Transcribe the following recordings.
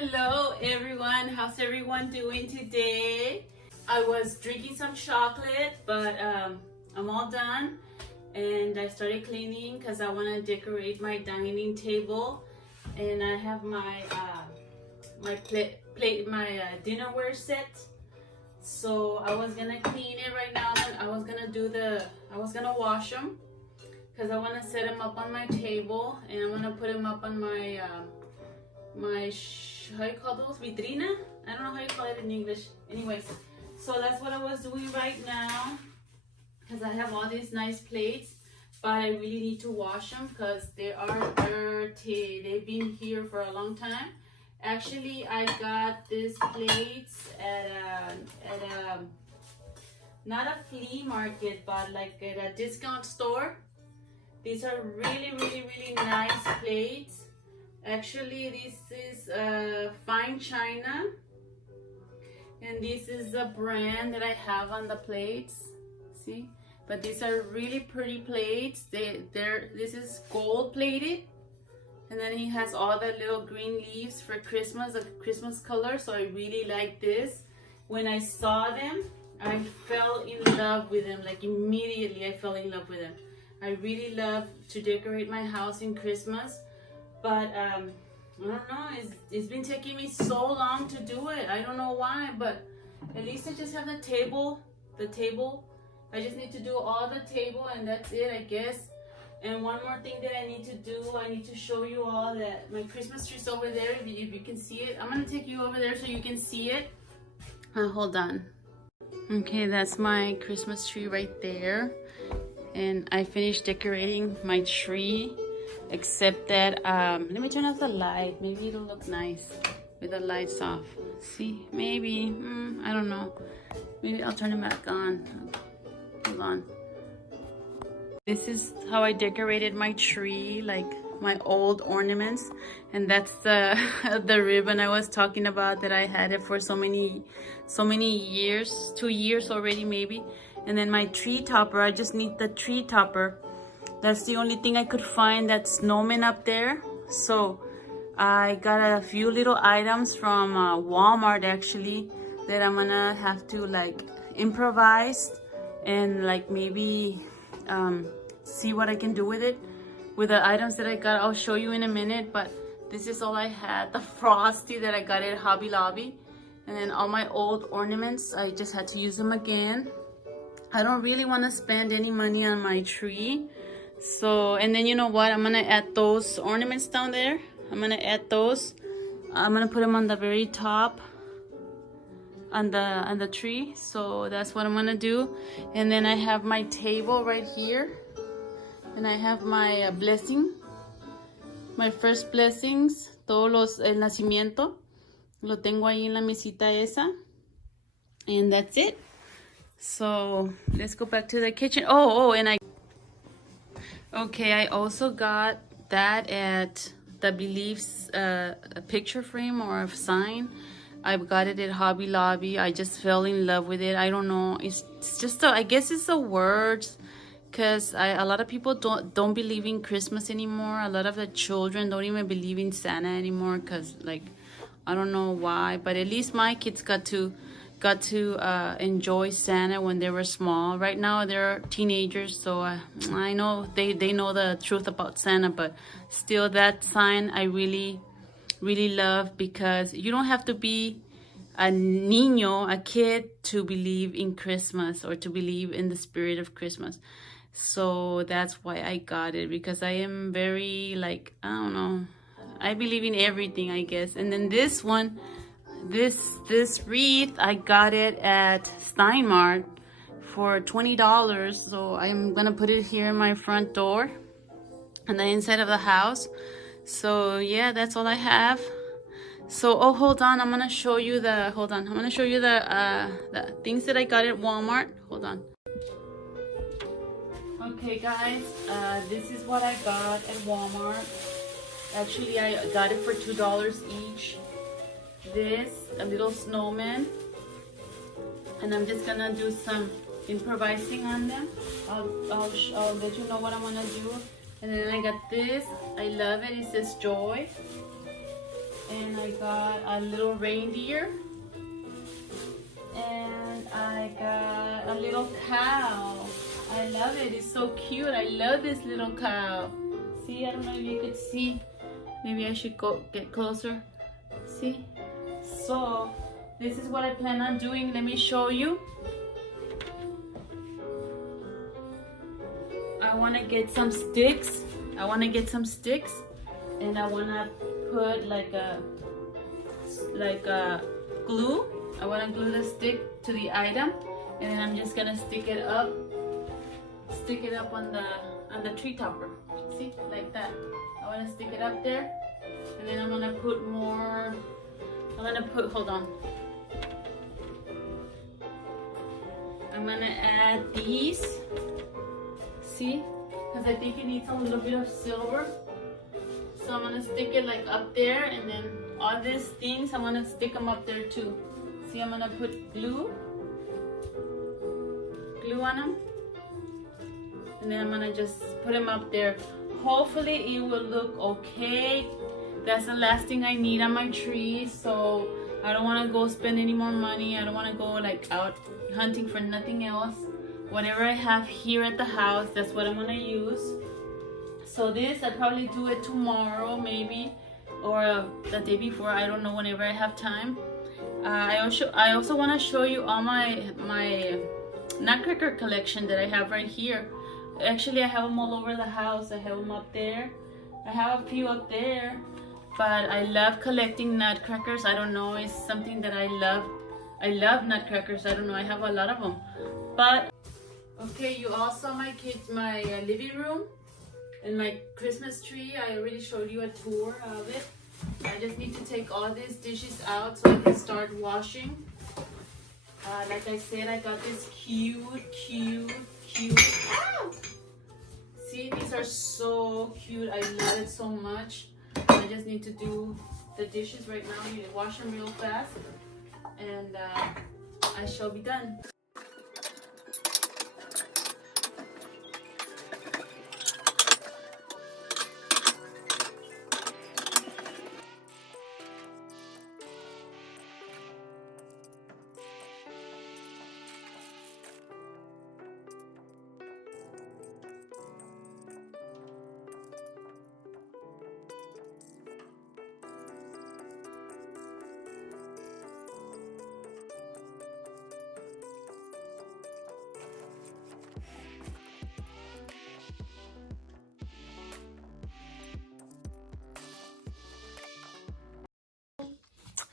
Hello everyone, how's everyone doing today? I was drinking some chocolate, but I'm all done and I started cleaning because I want to decorate my dining table, and I have my dinnerware set. So I was gonna clean it right now, and I was gonna wash them because I want to set them up on my table, and I'm gonna put them up on my how you call those, vitrina? I don't know how you call it in English. Anyways, so that's what I was doing right now because I have all these nice plates, but I really need to wash them because they are dirty. They've been here for a long time. Actually, I got these plates at a not a flea market, but like at a discount store. These are really nice plates. Actually, this is fine china, and this is the brand that I have on the plates. See, but these are really pretty plates. This is gold plated, and then he has all the little green leaves for Christmas, the Christmas color. So I really like this. When I saw them, I fell in love with them. Like immediately, I fell in love with them. I really love to decorate my house in Christmas. But I don't know, it's been taking me so long to do it. I don't know why, but at least I just have the table. I just need to do all the table, and that's it, I guess. And one more thing that I need to do, I need to show you all that my Christmas tree's over there, if you can see it. I'm gonna take you over there so you can see it. Hold on. Okay, that's my Christmas tree right there. And I finished decorating my tree. Except that, let me turn off the light. Maybe it'll look nice with the lights off. See, maybe, I don't know. Maybe I'll turn it back on. Hold on. This is how I decorated my tree, like my old ornaments. And that's the the ribbon I was talking about that I had it for so many years, 2 years already maybe. And then my tree topper, I just need the tree topper. That's the only thing I could find that's snowman up there. So I got a few little items from Walmart actually that I'm gonna have to like improvise and like maybe see what I can do with it. With the items that I got, I'll show you in a minute, but this is all I had. The Frosty that I got at Hobby Lobby. And then all my old ornaments, I just had to use them again. I don't really want to spend any money on my tree. So, and then you know what, I'm gonna add those ornaments down there. I'm gonna add those. I'm gonna put them on the very top on the tree. So that's what I'm gonna do. And then I have my table right here, and I have my blessing, my first blessings, todos los el nacimiento. Lo tengo ahí en la mesita esa, and that's it. So let's go back to the kitchen. And I also got that at the Beliefs a picture frame or a sign. I got it at Hobby Lobby. I just fell in love with it. I don't know. It's just I guess it's the words, because a lot of people don't believe in Christmas anymore. A lot of the children don't even believe in Santa anymore, because like I don't know why, but at least my kids got to enjoy Santa when they were small. Right now they're teenagers, so I know they know the truth about Santa, but still that sign I really love, because you don't have to be a niño, a kid, to believe in Christmas or to believe in the spirit of Christmas. So that's why I got it, because I am very like, I don't know, I believe in everything, I guess. And then this one, this wreath, I got it at Steinmart for $20. So I'm gonna put it here in my front door on the inside of the house. So yeah, that's all I have. So hold on, I'm gonna show you the things that I got at Walmart. Hold on. Okay guys, this is what I got at Walmart. Actually, I got it for $2 each. This, a little snowman, and I'm just gonna do some improvising on them. I'll let you know what I'm gonna do. And then I got this. I love it. It says joy. And I got a little reindeer. And I got a little cow. I love it. It's so cute. I love this little cow. See, I don't know if you could see. Maybe I should go get closer. See? So, this is what I plan on doing. Let me show you. I want to get some sticks. And I want to put like a glue. I want to glue the stick to the item, and then I'm just gonna stick it up on the tree topper. See, like that. I want to stick it up there, and then I'm gonna put more. Hold on. I'm gonna add these. See, because I think it needs a little bit of silver. So I'm gonna stick it like up there, and then all these things I want to stick them up there too. See, I'm gonna put glue on them, and then I'm gonna just put them up there. Hopefully it will look okay. That's the last thing I need on my tree, so I don't want to go spend any more money. I don't want to go like out hunting for nothing else. Whatever I have here at the house, that's what I'm gonna use. So this, I'll probably do it tomorrow maybe, or the day before. I don't know, whenever I have time. I also want to show you all my nutcracker collection that I have right here. Actually, I have them all over the house. I have them up there. I have a few up there. But I love collecting nutcrackers. I don't know, it's something that I love. I love nutcrackers. I don't know, I have a lot of them. But okay, you all saw my living room and my Christmas tree. I already showed you a tour of it. I just need to take all these dishes out so I can start washing. Like I said, I got this cute. Ow! See, these are so cute. I love it so much. I just need to do the dishes right now. I need to wash them real fast, and I shall be done.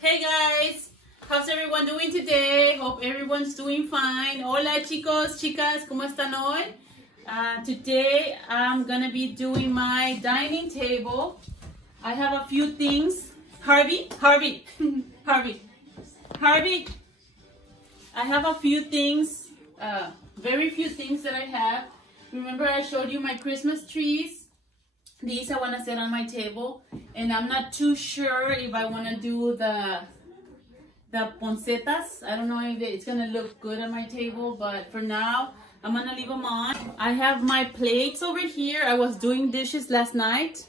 Hey guys, how's everyone doing today? Hope everyone's doing fine. Hola chicos, chicas, ¿cómo están hoy? Today I'm gonna be doing my dining table. I have a few things. Harvey. I have a few things, very few things that I have. Remember I showed you my Christmas trees? These I want to set on my table, and I'm not too sure if I want to do the poncetas. I don't know if it's gonna look good on my table, but for now I'm gonna leave them on. I have my plates over here. I was doing dishes last night.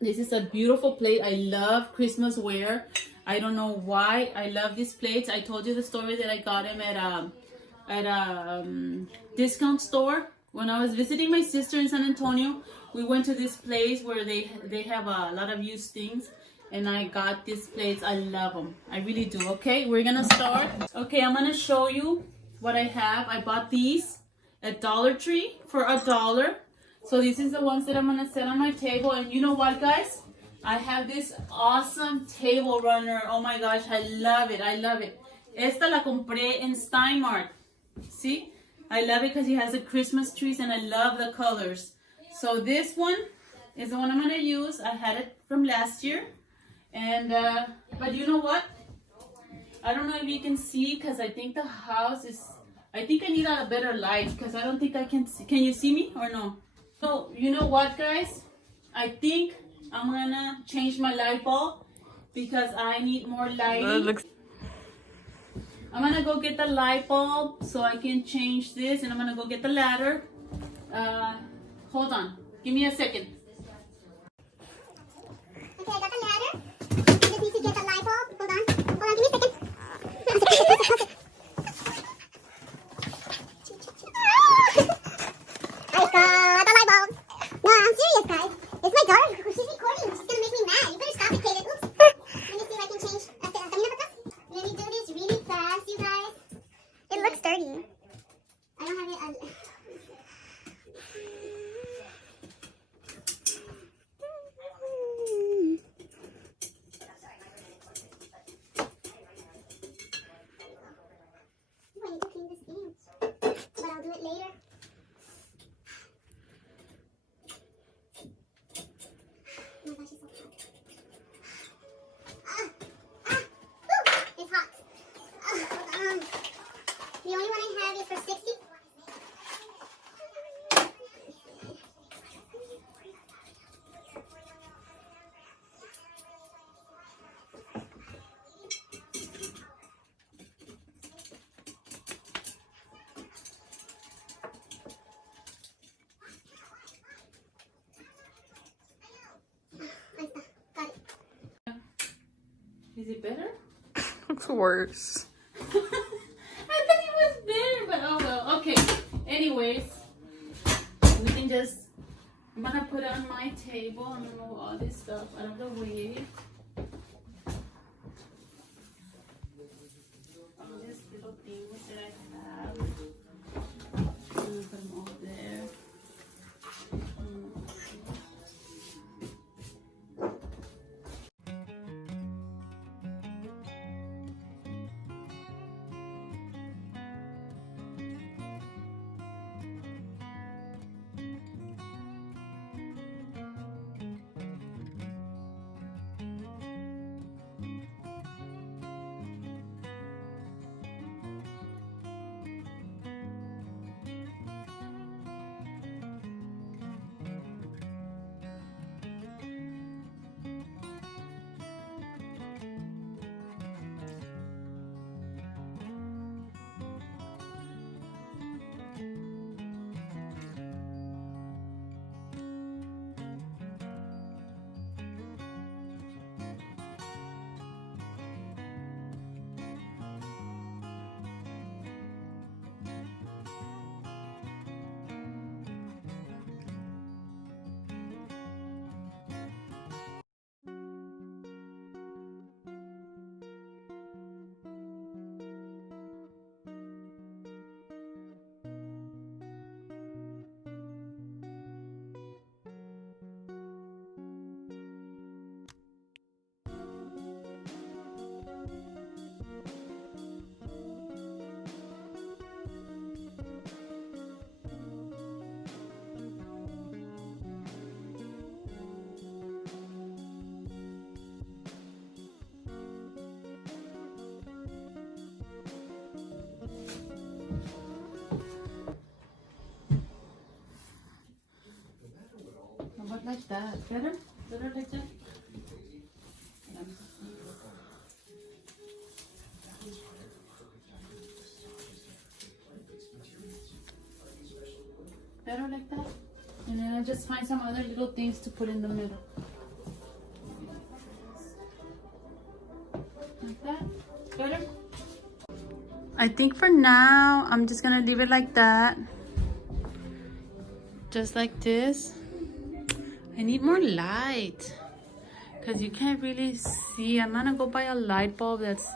This is a beautiful plate. I love Christmas ware. I don't know why I love these plates. I told you the story that I got them at a discount store. When I was visiting my sister in San Antonio, we went to this place where they have a lot of used things, and I got these plates. I love them. I really do. Okay, we're gonna start. Okay, I'm gonna show you what I have. I bought these at Dollar Tree for $1. So this is the ones that I'm gonna set on my table. And you know what, guys? I have this awesome table runner. Oh my gosh, I love it. I love it. Esta la compré en Steinmart. See? I love it because it has the Christmas trees, and I love the colors. So this one is the one I'm gonna use. I had it from last year, and but you know what? I don't know if you can see, because I think the house is. I think I need a better light, because I don't think I can see. Can you see me or no? So you know what, guys? I think I'm gonna change my light bulb because I need more lighting. I'm gonna go get the light bulb so I can change this, and I'm gonna go get the ladder. Hold on, give me a second. Okay, I got the ladder. Is it better? Looks worse. I thought it was better, but oh well. Okay. Anyways, we can just. I'm gonna put it on my table. I'm gonna move all this stuff out of the way. All these little things that I have. I'm gonna put them all there. What like that? Better? Better like that? Better like that? And then I just find some other little things to put in the middle. Like that? Better? I think for now, I'm just gonna leave it like that. Just like this. I need more light because you can't really see. I'm gonna go buy a light bulb that's,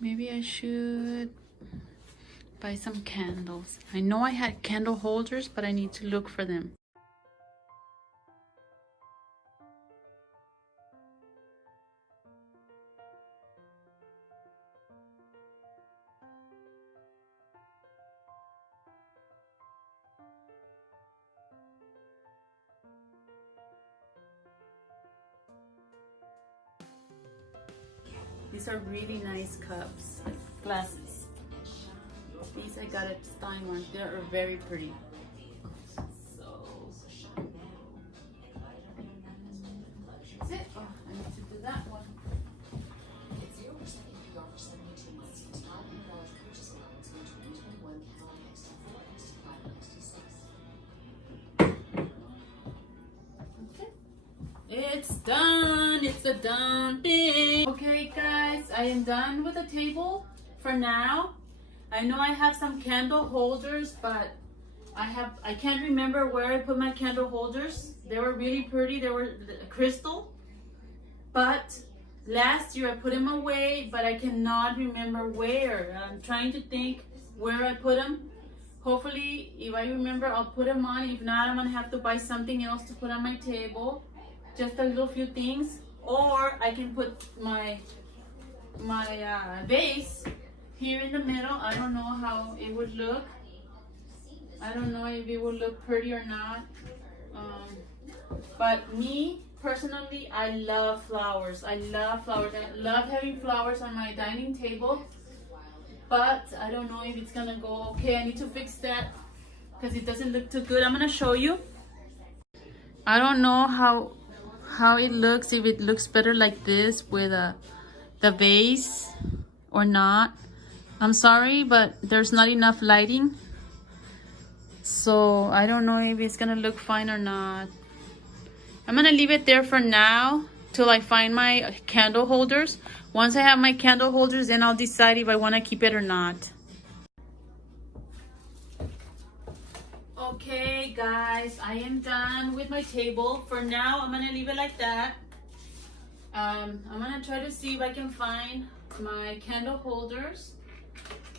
maybe I should buy some candles. I know I had candle holders, but I need to look for them. These are really nice cups, glasses. These I got at Steinmart. They are very pretty. So that's it. Oh, I need to do that one. It's done. It's a done thing. Okay, guys, I am done with the table for now. I know I have some candle holders, but I can't remember where I put my candle holders. They were really pretty. They were crystal. But last year I put them away, but I cannot remember where. I'm trying to think where I put them. Hopefully, if I remember, I'll put them on. If not, I'm gonna have to buy something else to put on my table. Just a little few things, or I can put my vase here in the middle. I don't know how it would look. I don't know if it would look pretty or not. But me personally, I love flowers. I love flowers. I love having flowers on my dining table. But I don't know if it's gonna go okay. I need to fix that because it doesn't look too good. I'm gonna show you. I don't know how it looks, if it looks better like this with the vase or not. I'm sorry, but there's not enough lighting, so I don't know if it's gonna look fine or not. I'm gonna leave it there for now till I find my candle holders. Once I have my candle holders, then I'll decide if I want to keep it or not. Okay, guys, I am done with my table. For now, I'm gonna leave it like that. I'm gonna try to see if I can find my candle holders.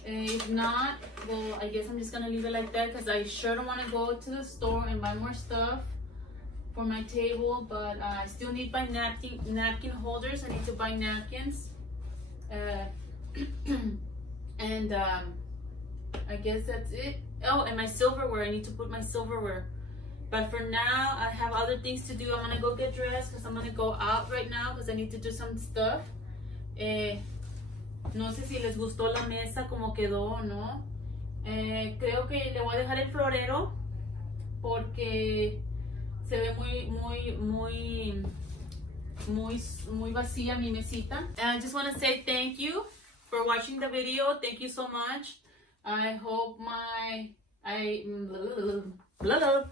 If not, well, I guess I'm just gonna leave it like that because I sure don't want to go to the store and buy more stuff for my table. But I still need my napkin holders. I need to buy napkins. And I guess that's it. Oh, and my silverware. I need to put my silverware. But for now, I have other things to do. I'm gonna go get dressed because I'm gonna go out right now because I need to do some stuff. No sé si les gustó la mesa como quedó o no. Creo que le voy a dejar el florero porque se ve muy vacía mi mesita. And I just want to say thank you for watching the video. Thank you so much. I hope blah blah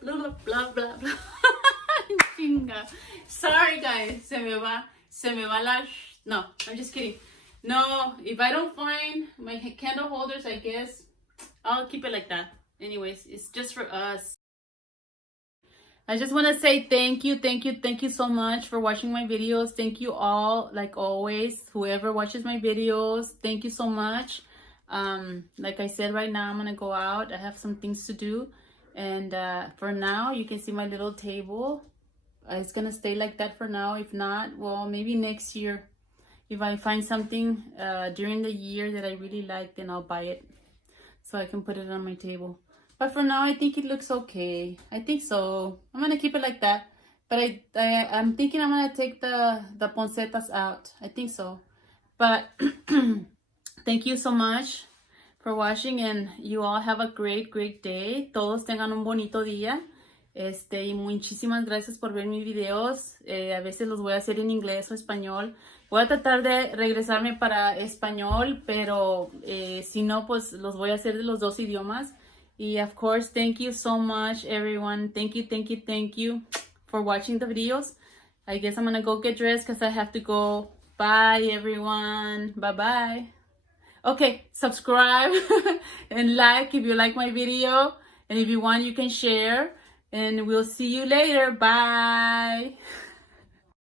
blah blah. Chinga. Sorry guys, se me va la. No, I'm just kidding. No, if I don't find my candle holders, I guess I'll keep it like that. Anyways, it's just for us. I just want to say thank you so much for watching my videos. Thank you all, like always, whoever watches my videos. Thank you so much. Like I said, right now I'm gonna go out. I have some things to do, and for now you can see my little table. It's gonna stay like that for now. If not, well, maybe next year. If I find something during the year that I really like, then I'll buy it so I can put it on my table. But for now, I think it looks okay. I think so. I'm gonna keep it like that. But I'm thinking I'm gonna take the poncetas out. I think so. But thank you so much for watching, and you all have a great day. Todos tengan un bonito día. Y muchísimas gracias por ver mis videos. A veces los voy a hacer en inglés o español. Voy a tratar de regresarme para español, pero si no, pues los voy a hacer de los dos idiomas. Y of course, thank you so much, everyone. Thank you for watching the videos. I guess I'm gonna go get dressed because I have to go. Bye, everyone. Bye-bye. Okay, subscribe and like if you like my video. And if you want, you can share. And we'll see you later. Bye.